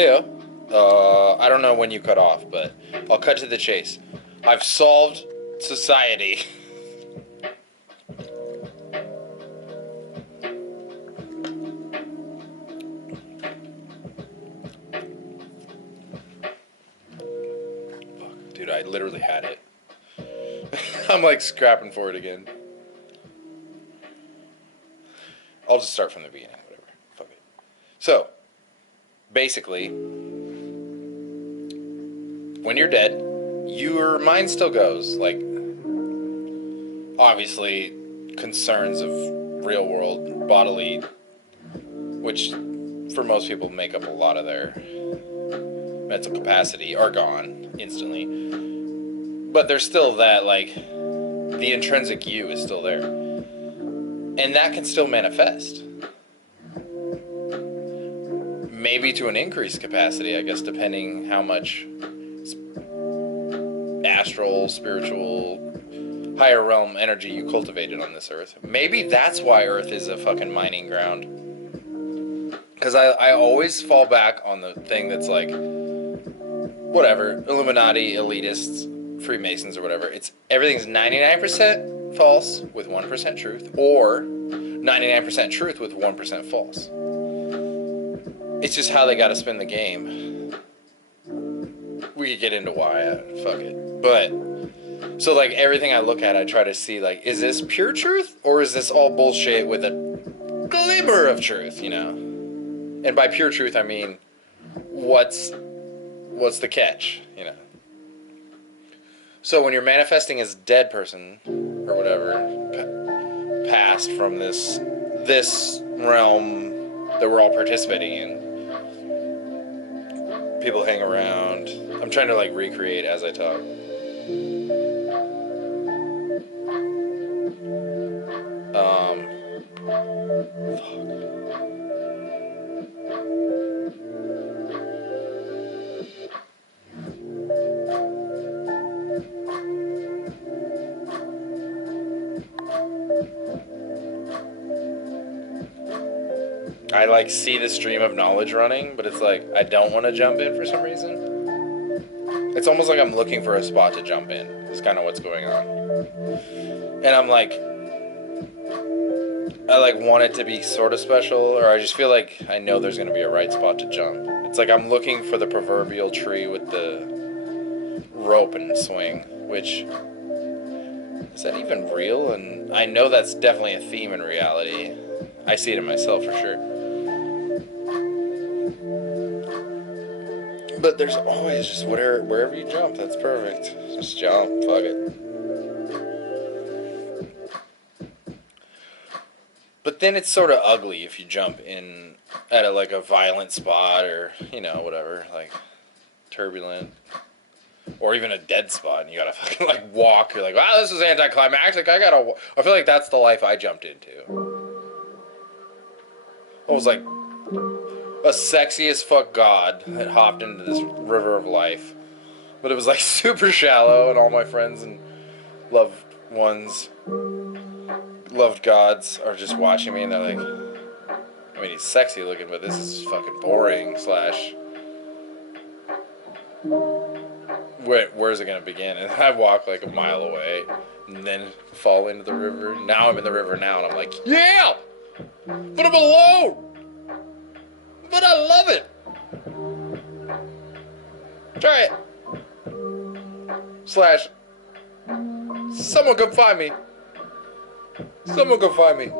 Yeah. I don't know when you cut off, but I'll cut to the chase. I've solved society. Fuck, dude, I literally had it. I'm like scrapping for it again. I'll just start from the beginning, whatever. Fuck it. So, basically, when you're dead, your mind still goes. Like, obviously, concerns of real world bodily, which for most people make up a lot of their mental capacity, are gone instantly. But there's still that, like, the intrinsic you is still there. And that can still manifest. Maybe to an increased capacity, I guess, depending how much astral, spiritual, higher realm energy you cultivated on this earth. Maybe that's why Earth is a fucking mining ground. Because I always fall back on the thing that's like, whatever, Illuminati, elitists, Freemasons or whatever. Everything's 99% false with 1% truth, or 99% truth with 1% false. It's just how they gotta spin the game. We could get into why, fuck it. But, so like everything I look at, I try to see like, is this pure truth? Or is this all bullshit with a glimmer of truth, you know? And by pure truth, I mean, what's the catch, you know? So when you're manifesting as a dead person, or whatever, passed from this realm that we're all participating in, people hang around. I'm trying to like recreate as I talk. I like see the stream of knowledge running, but it's like I don't want to jump in for some reason. It's almost like I'm looking for a spot to jump in. Is kind of what's going on. And I'm like, I like want it to be sort of special, or I just feel like I know there's gonna be a right spot to jump. It's like I'm looking for the proverbial tree with the rope and swing, which is that even real? And I know that's definitely a theme in reality. I see it in myself for sure. But there's always just wherever you jump, that's perfect. Just jump, fuck it. But then it's sort of ugly if you jump in at like a violent spot or, you know, whatever, like turbulent. Or even a dead spot and you gotta fucking like walk. You're like, wow, this is anticlimactic. I feel like that's the life I jumped into. I was like a sexy as fuck god that hopped into this river of life. But it was like super shallow and all my friends and loved ones, loved gods are just watching me and they're like, I mean, he's sexy looking, but this is fucking boring, slash, where's it gonna begin? And I walk like a mile away and then fall into the river. Now I'm in the river now and I'm like, yeah! But I'm alone! But I love it! Try it! Slash, someone come find me! Someone come find me!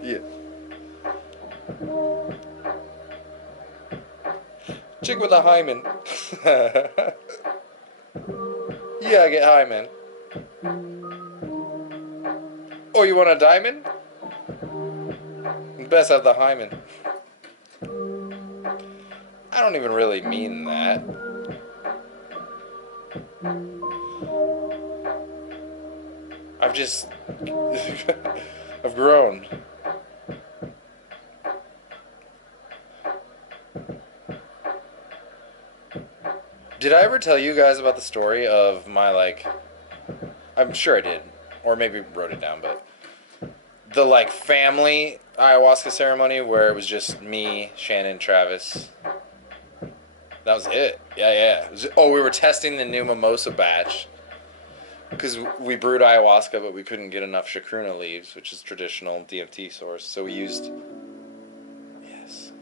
Yeah. Chick with a hymen. Yeah, I get hymen. Oh, you want a diamond? Best have the hymen. I don't even really mean that. I've just... I've grown. Did I ever tell you guys about the story of my, like... I'm sure I did. Or maybe wrote it down, but... The, like, family ayahuasca ceremony where it was just me, Shannon, Travis, That was it. Yeah. Oh, we were testing the new mimosa batch. Because we brewed ayahuasca, but we couldn't get enough chacruna leaves, which is traditional DMT source. So we used... Yes.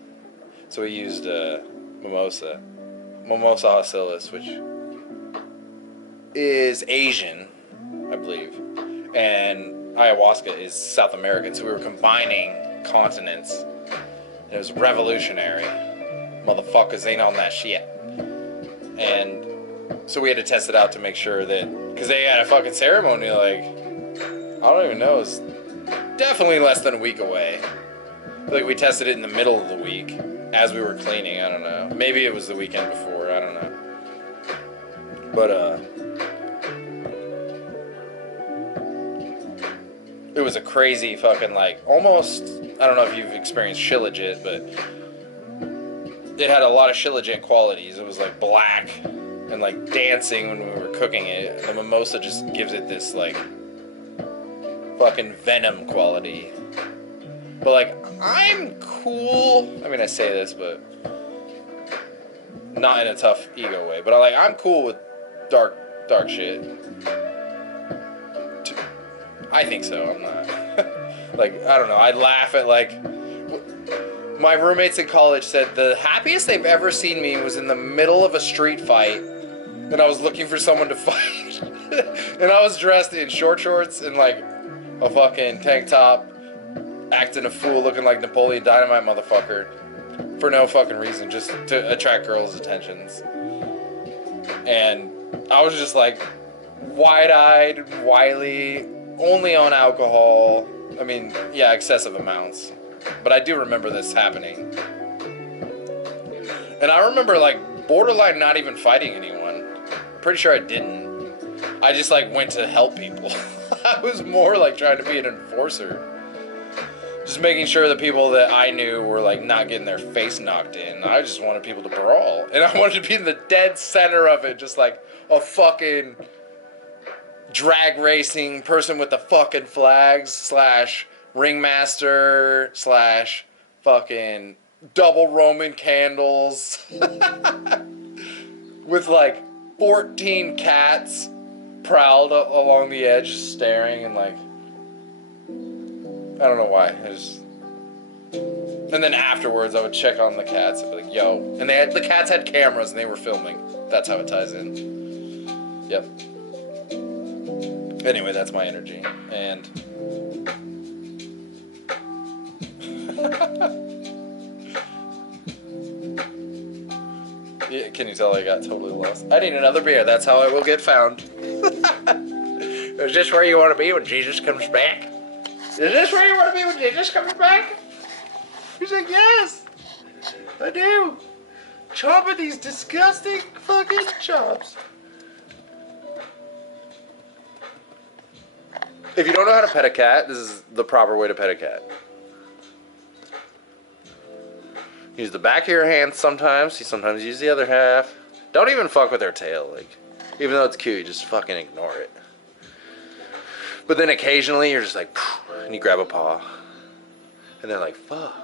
So we used mimosa. Mimosa acilis, which is Asian, I believe. And ayahuasca is South American. So we were combining continents. And it was revolutionary. Motherfuckers ain't on that shit. And so we had to test it out to make sure that, because they had a fucking ceremony, like, I don't even know, it was definitely less than a week away. Like, we tested it in the middle of the week as we were cleaning. I don't know, maybe it was the weekend before, I don't know. But it was a crazy fucking, like, almost, I don't know if you've experienced Shilajit, but it had a lot of Shilajit qualities. It was like black and like dancing when we were cooking it. The mimosa just gives it this like fucking venom quality. But like, I'm cool. I mean, I say this, but not in a tough ego way. But I'm cool with dark shit. I think so. I'm not. Like, I don't know. I laugh at like. My roommates in college said the happiest they've ever seen me was in the middle of a street fight, and I was looking for someone to fight, and I was dressed in short shorts and like a fucking tank top, acting a fool, looking like Napoleon Dynamite motherfucker, for no fucking reason, just to attract girls' attentions. And I was just like wide-eyed, wily, only on alcohol. I mean, yeah, excessive amounts. But I do remember this happening. And I remember, like, borderline not even fighting anyone. I'm pretty sure I didn't. I just, like, went to help people. I was more, like, trying to be an enforcer. Just making sure the people that I knew were, like, not getting their face knocked in. I just wanted people to brawl. And I wanted to be in the dead center of it, just like a fucking drag racing person with the fucking flags / ringmaster / fucking double Roman candles with like 14 cats prowled along the edge staring and like, I don't know why. And then afterwards I would check on the cats and be like, yo. And the cats had cameras and they were filming. That's how it ties in. Yep. Anyway, that's my energy. And yeah, can you tell I got totally lost? I need another beer. That's how I will get found. Is this where you want to be when Jesus comes back? Is this where you want to be when Jesus comes back? He's like, yes, I do. Chomping these disgusting fucking chops. If you don't know how to pet a cat, this is the proper way to pet a cat. Use the back of your hand sometimes. You sometimes use the other half. Don't even fuck with their tail. Like, even though it's cute, you just fucking ignore it. But then occasionally you're just like, and you grab a paw. And they're like, fuck.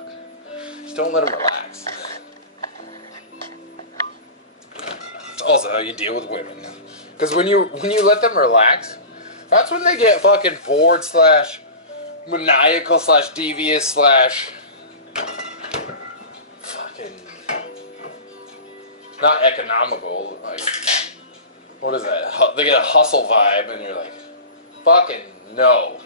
Just don't let them relax. It's also how you deal with women. Because when you let them relax, that's when they get fucking bored / maniacal / devious / fucking not economical. Like, what is that? They get a hustle vibe, and you're like, fucking no.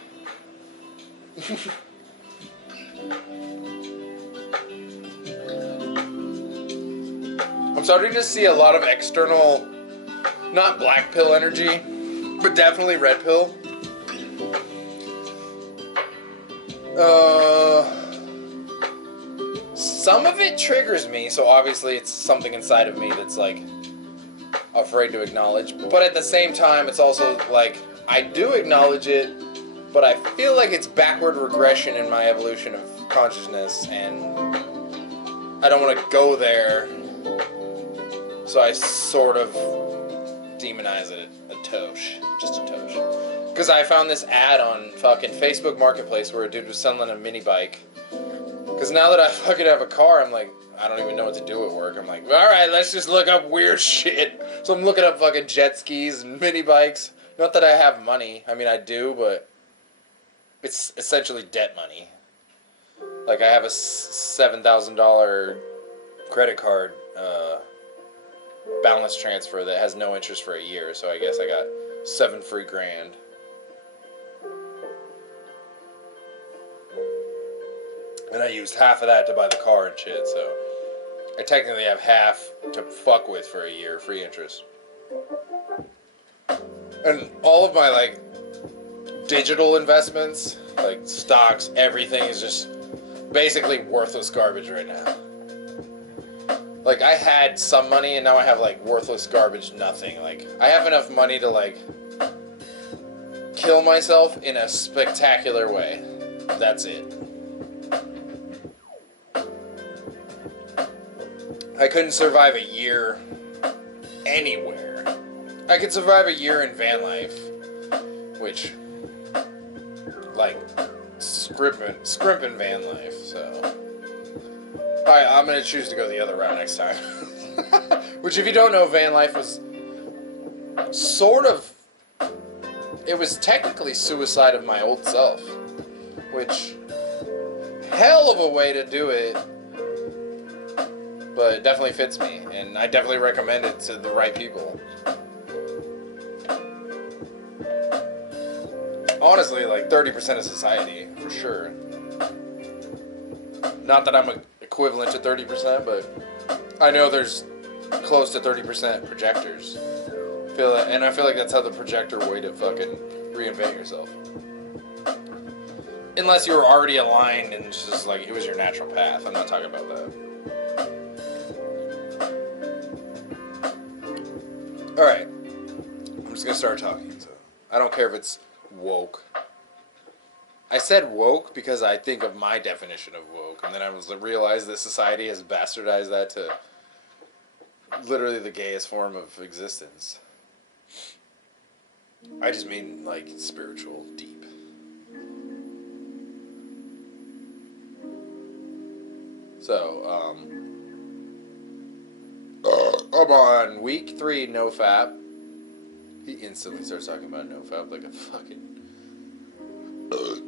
I'm starting to see a lot of external, not black pill energy, but definitely red pill. Some of it triggers me, so obviously it's something inside of me that's like afraid to acknowledge. But at the same time, it's also like I do acknowledge it, but I feel like it's backward regression in my evolution of consciousness, and I don't want to go there. So I sort of demonize it a touch, just a touch. Because I found this ad on fucking Facebook Marketplace where a dude was selling a mini bike. Because now that I fucking have a car, I'm like, I don't even know what to do at work. I'm like, all right, let's just look up weird shit. So I'm looking up fucking jet skis and mini bikes. Not that I have money. I mean, I do, but it's essentially debt money. Like, I have a $7,000 credit card balance transfer that has no interest for a year. So I guess I got 7 free grand. And I used half of that to buy the car and shit, so I technically have half to fuck with for a year, free interest. And all of my, like, digital investments, like stocks, everything is just basically worthless garbage right now. Like, I had some money and now I have, like, worthless garbage nothing. Like, I have enough money to, like, kill myself in a spectacular way. That's it. I couldn't survive a year anywhere. I could survive a year in van life, which, like, scrimping van life, so. Alright, I'm gonna choose to go the other route next time. Which, if you don't know, van life was sort of, it was technically suicide of my old self, which, hell of a way to do it. But it definitely fits me, and I definitely recommend it to the right people. Honestly, like 30% of society, for sure. Not that I'm equivalent to 30%, but I know there's close to 30% projectors. And I feel like that's how the projector way to fucking reinvent yourself. Unless you were already aligned and just like, it was your natural path. I'm not talking about that. Alright, I'm just gonna start talking, so I don't care if it's woke. I said woke because I think of my definition of woke, and then I realized that society has bastardized that to literally the gayest form of existence. I just mean, like, spiritual, deep. So, I'm on week 3 NoFap. He instantly starts talking about NoFap like a fucking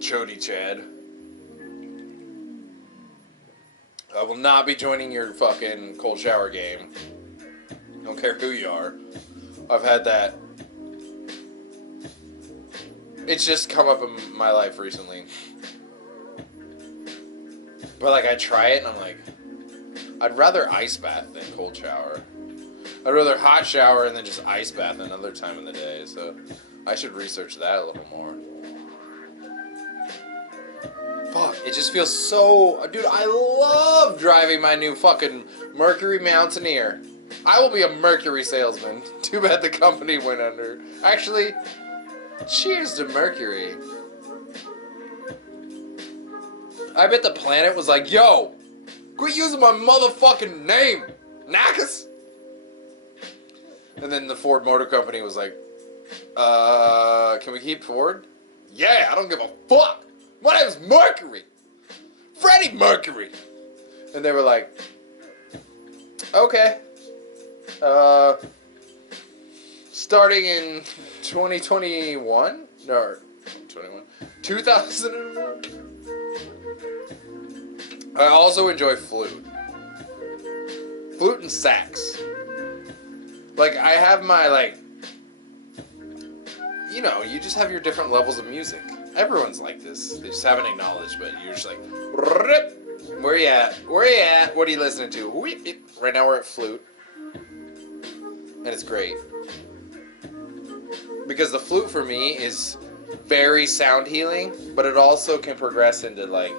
chody Chad. I will not be joining your fucking cold shower game. Don't care who you are. I've had that. It's just come up in my life recently. But like, I try it and I'm like, I'd rather ice bath than cold shower. I'd rather hot shower and then just ice bath another time in the day, so I should research that a little more. Fuck, it just feels so... Dude, I love driving my new fucking Mercury Mountaineer. I will be a Mercury salesman. Too bad the company went under. Actually, cheers to Mercury. I bet the planet was like, yo, quit using my motherfucking name, Knackus. And then the Ford Motor Company was like, can we keep Ford? Yeah, I don't give a fuck. My name's Mercury. Freddie Mercury. And they were like, okay. Starting in 2021? No, 2001. I also enjoy flute. Flute and sax. Like, I have my, like, you know, you just have your different levels of music. Everyone's like this. They just haven't acknowledged, but you're just like, rip. Where you at? Where you at? What are you listening to? Right now we're at flute. And it's great. Because the flute for me is very sound healing, but it also can progress into, like,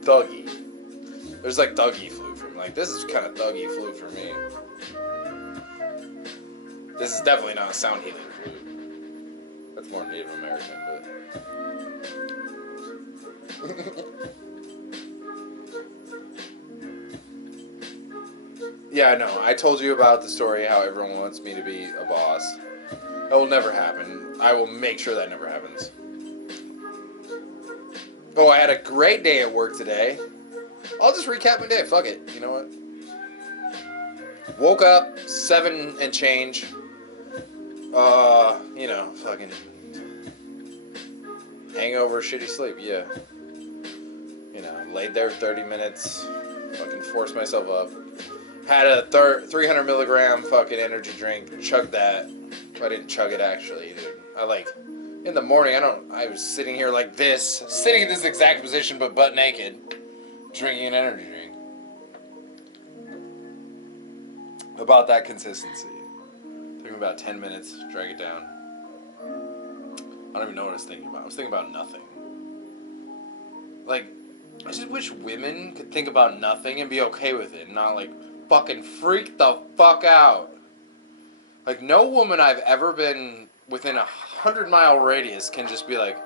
thuggy. There's like thuggy flute for me. Like, this is kind of thuggy flute for me. This is definitely not a sound healing flute. That's more Native American, but... Yeah, I know. I told you about the story how everyone wants me to be a boss. That will never happen. I will make sure that never happens. Oh, I had a great day at work today. I'll just recap my day. Fuck it. You know what? Woke up 7 and change. Fucking hangover, shitty sleep. Yeah. Laid there 30 minutes. Fucking forced myself up. Had a 300 milligram fucking energy drink. Chugged that. I didn't chug it actually, dude. In the morning, I was sitting here like this, sitting in this exact position but butt naked, drinking an energy drink. About that consistency. Took me about 10 minutes, drag it down. I don't even know what I was thinking about. I was thinking about nothing. Like, I just wish women could think about nothing and be okay with it, and not like fucking freak the fuck out. Like, no woman I've ever been within 100-mile radius can just be like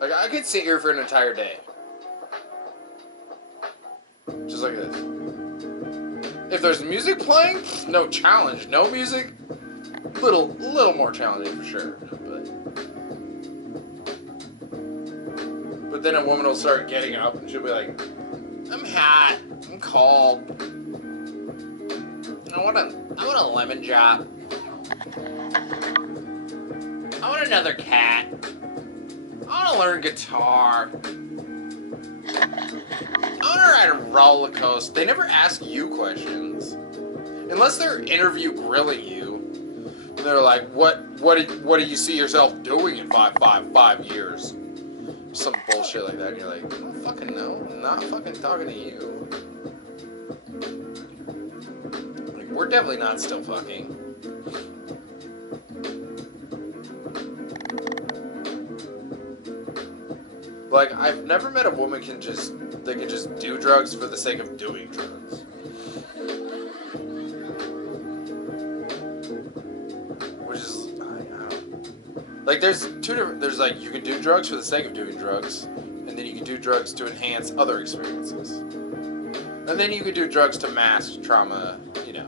I could sit here for an entire day. Just like this. If there's music playing, no challenge. No music, little more challenging for sure. But then a woman will start getting up and she'll be like, I'm hot, I'm cold, I want a lemon drop. I want another cat. I want to learn guitar. I want to ride a roller coaster. They never ask you questions. Unless they're interview grilling you. And they're like, what do you see yourself doing in five years? Some bullshit like that. And you're like, I don't fucking know. I'm not fucking talking to you. Like, we're definitely not still fucking. Like, I've never met a woman that can just do drugs for the sake of doing drugs. Which is, I don't know. Like, there's like, you can do drugs for the sake of doing drugs, and then you can do drugs to enhance other experiences. And then you can do drugs to mask trauma, you know.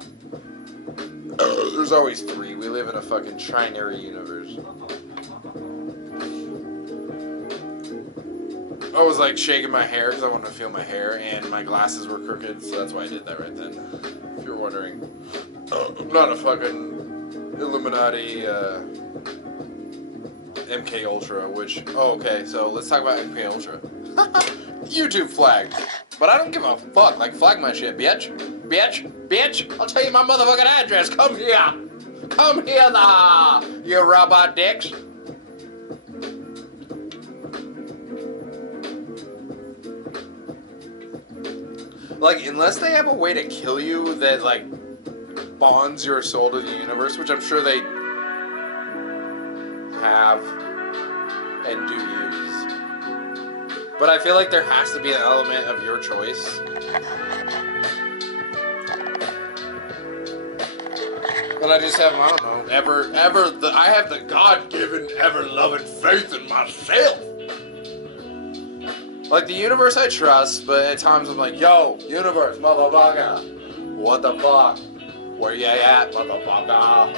There's always three. We live in a fucking trinary universe. I was like shaking my hair because I wanted to feel my hair, and my glasses were crooked, so that's why I did that right then. If you're wondering, I'm not a fucking Illuminati MK Ultra. Okay, so let's talk about MK Ultra. YouTube flagged, but I don't give a fuck. Like, flag my shit, bitch. I'll tell you my motherfucking address. Come here, you robot dicks. Like, unless they have a way to kill you that, like, bonds your soul to the universe, which I'm sure they have and do use. But I feel like there has to be an element of your choice. But I just have, I don't know, I have the God-given, ever-loving faith in myself. Like, the universe I trust, but at times I'm like, yo, universe, motherfucker, what the fuck? Where you at, motherfucker?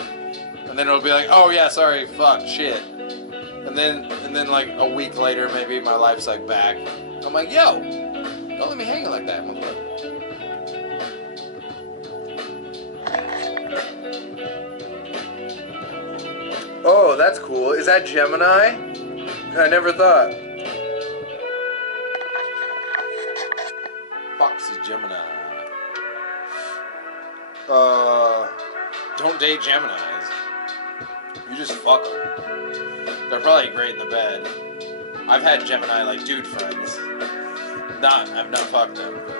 And then it'll be like, oh yeah, sorry, fuck, shit. And then like a week later, maybe my life's like back. I'm like, yo, don't let me hang like that, motherfucker. Oh, that's cool. Is that Gemini? I never thought. Foxy Gemini. Don't date Geminis. You just fuck them. They're probably great in the bed. I've had Gemini, like, dude friends. I've not fucked them, but,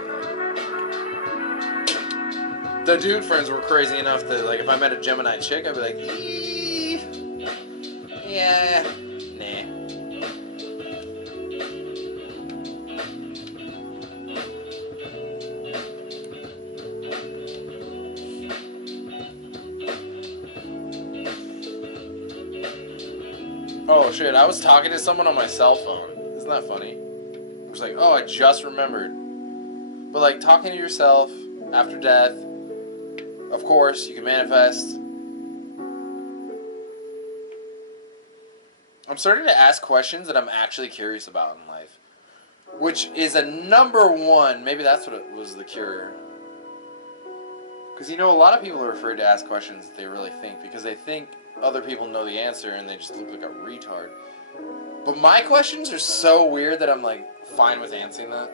like, the dude friends were crazy enough that, like, if I met a Gemini chick, I'd be like, yeah, nah. Oh shit, I was talking to someone on my cell phone. Isn't that funny? I was like, oh, I just remembered. But like, talking to yourself after death, of course, you can manifest. I'm starting to ask questions that I'm actually curious about in life. Which is a number one. Maybe that's what it was the cure. Because, you know, a lot of people are afraid to ask questions that they really think. Because they think other people know the answer and they just look like a retard. But my questions are so weird that I'm, like, fine with asking them.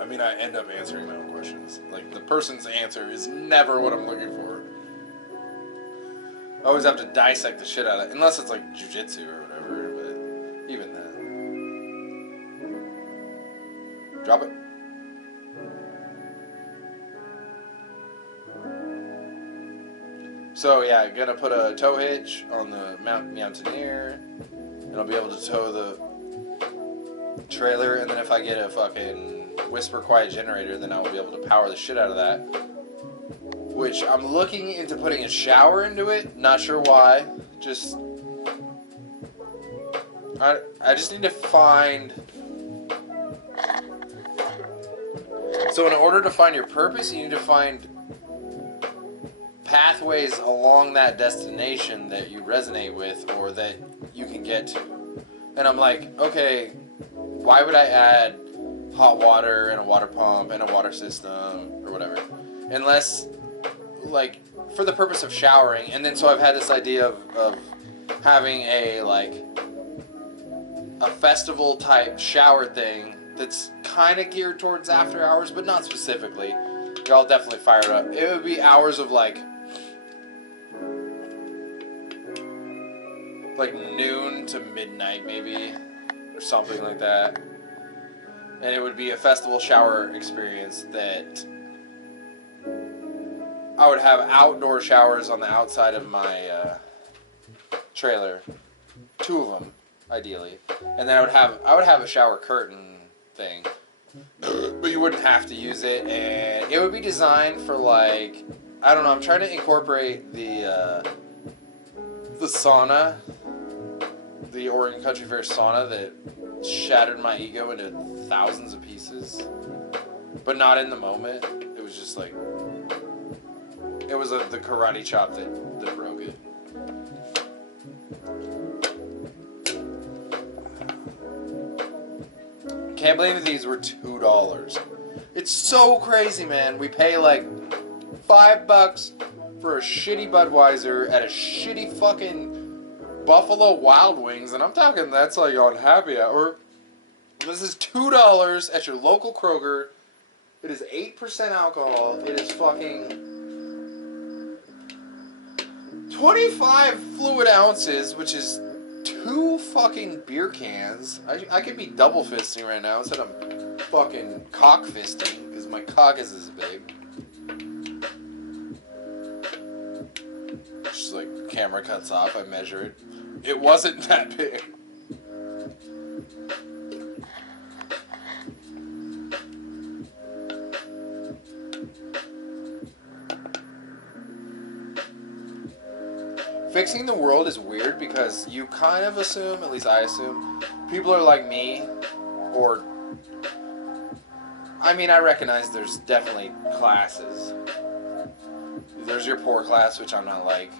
I mean, I end up answering my own questions. Like, the person's answer is never what I'm looking for. I always have to dissect the shit out of it. Unless it's, like, jujitsu or whatever, but even then. Drop it. So, yeah, I'm gonna put a tow hitch on the Mountaineer. And I'll be able to tow the trailer, and then if I get a fucking Whisper Quiet generator, then I will be able to power the shit out of that. Which I'm looking into putting a shower into it. Not sure why. Just I just need to find. So in order to find your purpose, you need to find pathways along that destination that you resonate with or that you can get to. And I'm like, okay, why would I add hot water and a water pump and a water system or whatever? Unless, like, for the purpose of showering. And then so I've had this idea of having a, like, a festival type shower thing that's kind of geared towards after hours, but not specifically. I'll definitely fire it up. It would be hours of, like noon to midnight maybe, or something like that. And it would be a festival shower experience that I would have outdoor showers on the outside of my trailer, 2 of them ideally, and then I would have a shower curtain thing, but you wouldn't have to use it, and it would be designed for, like, I don't know, I'm trying to incorporate the sauna, the Oregon Country Fair sauna that shattered my ego into thousands of pieces, but not in the moment. It was just like, it was the karate chop that broke it. Can't believe that these were $2. It's so crazy, man. We pay like $5 for a shitty Budweiser at a shitty fucking Buffalo Wild Wings, and I'm talking that's like on happy hour. This is $2 at your local Kroger. It is 8% alcohol. It is fucking 25 fluid ounces, which is 2 fucking beer cans. I could be double fisting right now instead of fucking cock fisting, because my cock is this big. Just like camera cuts off, I measure it. It wasn't that big. Fixing the world is weird because you kind of assume, at least I assume, people are like me, or, I mean, I recognize there's definitely classes. There's your poor class, which I'm not like.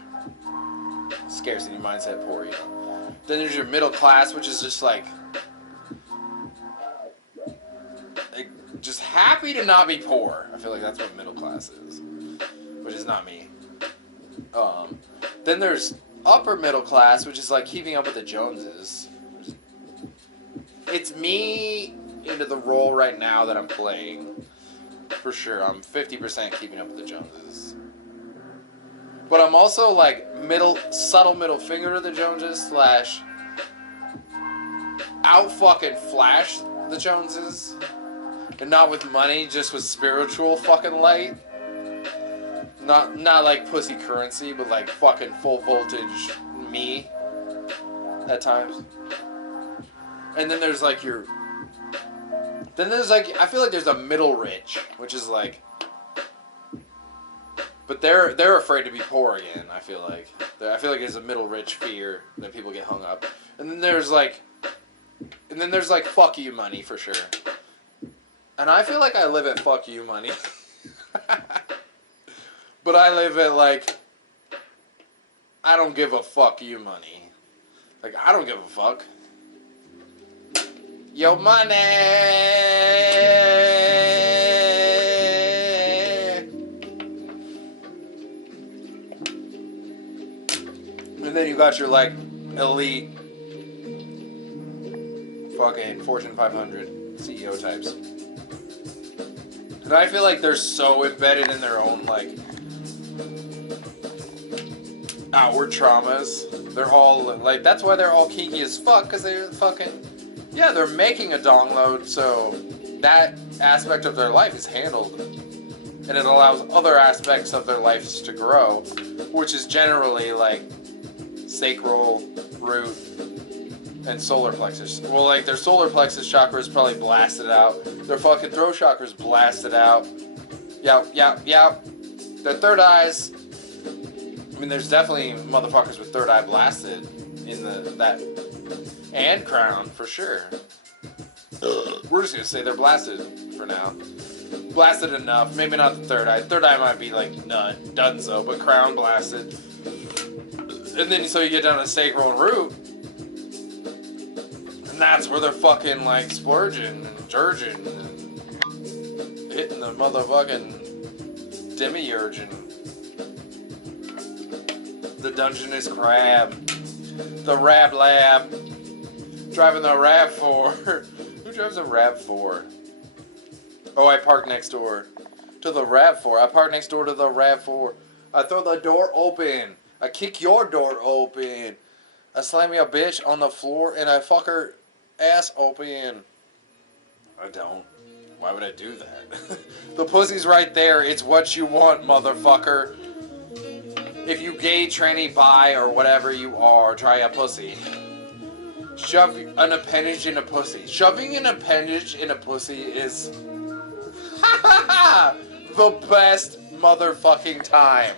Scarcity mindset poor, you know. Then there's your middle class, which is just like just happy to not be poor. I feel like that's what middle class is, which is not me. Then there's upper middle class, which is like keeping up with the Joneses. It's me into the role right now that I'm playing. For sure, I'm 50% keeping up with the Joneses. But I'm also like subtle middle finger to the Joneses / out fucking flash the Joneses. And not with money, just with spiritual fucking light. Not like pussy currency, but like fucking full voltage me at times. And then there's like I feel like there's a middle rich, which is like, but they're afraid to be poor again. I feel like there's a middle rich fear that people get hung up. And then there's like fuck you money for sure. And I feel like I live at fuck you money. But I live at like, I don't give a fuck you money. Like, I don't give a fuck. Yo, money! And then you got your, like, elite fucking Fortune 500 CEO types. And I feel like they're so embedded in their own, like, outward traumas. They're all, like, that's why they're all geeky as fuck, because they're fucking, yeah, they're making a dong load, so that aspect of their life is handled. And it allows other aspects of their lives to grow, which is generally, like, sacral, root, and solar plexus. Well, like, their solar plexus chakra is probably blasted out. Their fucking throat chakra is blasted out. Yep. Their third eyes. I mean, there's definitely motherfuckers with third eye blasted in that and crown for sure. We're just gonna say they're blasted for now. Blasted enough. Maybe not the third eye. Third eye might be like donezo, but crown blasted. And then so you get down to sacral and root. And that's where they're fucking like splurging and jurging and hitting the motherfucking demiurging. The Dungeness crab. The Rab Lab. Driving the RAV4. Who drives a RAV4? Oh, I park next door to the RAV4. I park next door to the RAV4. I throw the door open. I kick your door open. I slam your bitch on the floor and I fuck her ass open. I don't. Why would I do that? The pussy's right there. It's what you want, motherfucker. If you gay, tranny, bi, or whatever you are, try a pussy. Shove an appendage in a pussy. Shoving an appendage in a pussy is the best motherfucking time.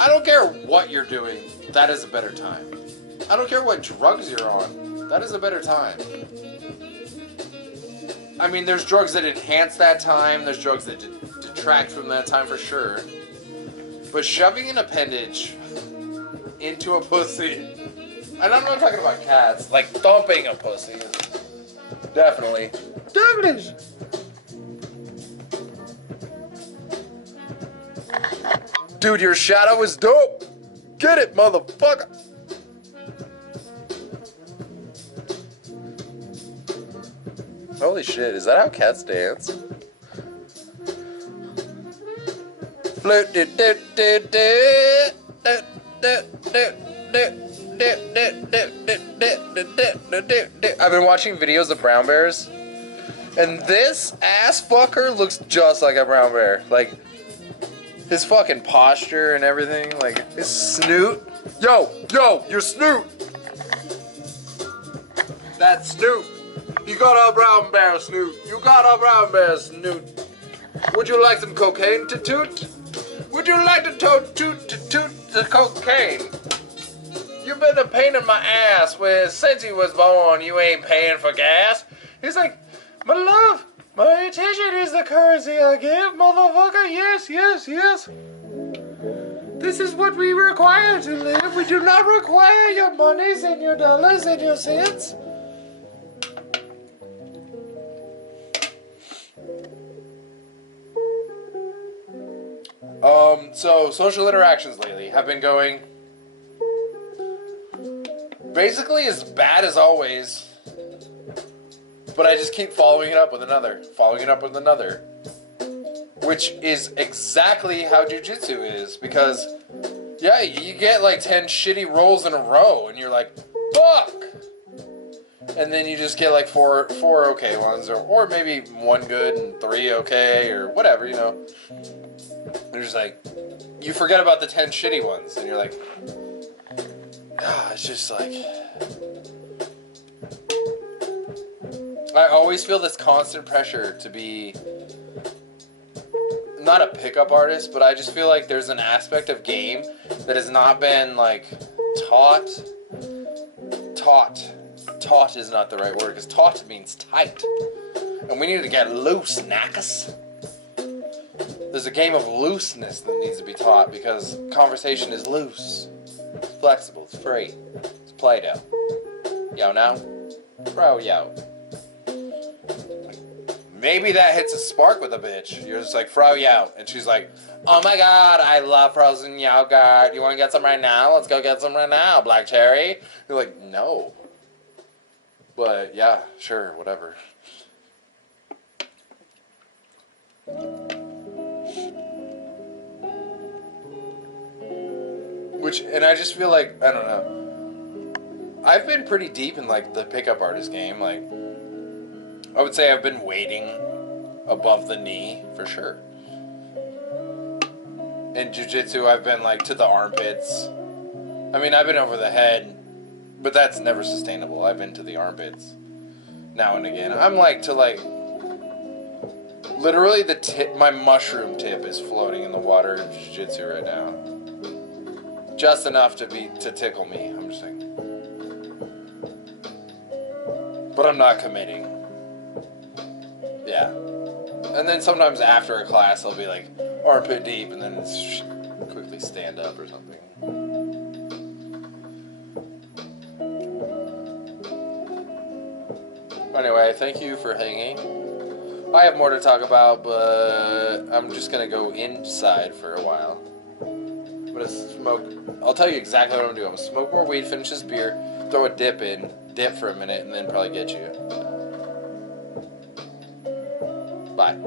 I don't care what you're doing. That is a better time. I don't care what drugs you're on. That is a better time. I mean, there's drugs that enhance that time. There's drugs that detract from that time for sure. But shoving an appendage into a pussy, and I'm not talking about cats, like thumping a pussy, definitely. Dude, your shadow is dope. Get it, motherfucker. Holy shit, is that how cats dance? I've been watching videos of brown bears, and this ass fucker looks just like a brown bear. Like, his fucking posture and everything, like, his snoot. Yo, your snoot! That snoot. You got a brown bear snoot. You got a brown bear snoot. Would you like some cocaine to toot? Would you like to toot the cocaine? You've been a pain in my ass since you was born. You ain't paying for gas. He's like, my love, my attention is the currency I give, motherfucker. Yes. This is what we require to live. We do not require your monies and your dollars and your cents. So social interactions lately have been going basically as bad as always, but I just keep following it up with another, which is exactly how jiu-jitsu is, because yeah, you get like 10 shitty rolls in a row and you're like, fuck, and then you just get like four okay ones, or maybe one good and 3 okay, or whatever, you know. There's like, you forget about the 10 shitty ones, and you're like, it's just like, I always feel this constant pressure to be not a pickup artist, but I just feel like there's an aspect of game that has not been like taught is not the right word, because taught means tight, and we need to get loose, knackus. There's a game of looseness that needs to be taught because conversation is loose. It's flexible. It's free. It's Play-Doh. Yo, now? Bro, yo. Maybe that hits a spark with a bitch. You're just like, fro, yo. And she's like, oh my god, I love frozen yogurt. You want to get some right now? Let's go get some right now, Black Cherry. You're like, no. But, yeah, sure, whatever. And I just feel like, I don't know. I've been pretty deep in, like, the pickup artist game. Like, I would say I've been waiting above the knee, for sure. In jiu-jitsu, I've been, like, to the armpits. I mean, I've been over the head, but that's never sustainable. I've been to the armpits now and again. I'm, like, to, like, literally the tip, my mushroom tip is floating in the water in jiu-jitsu right now. Just enough to tickle me, I'm just saying. But I'm not committing. Yeah. And then sometimes after a class, I'll be like armpit deep and then quickly stand up or something. Anyway, thank you for hanging. I have more to talk about, but I'm just going to go inside for a while. I'm going to smoke. I'll tell you exactly what I'm going to do. I'm going to smoke more weed, finish this beer, throw a dip for a minute, and then probably get you. Bye.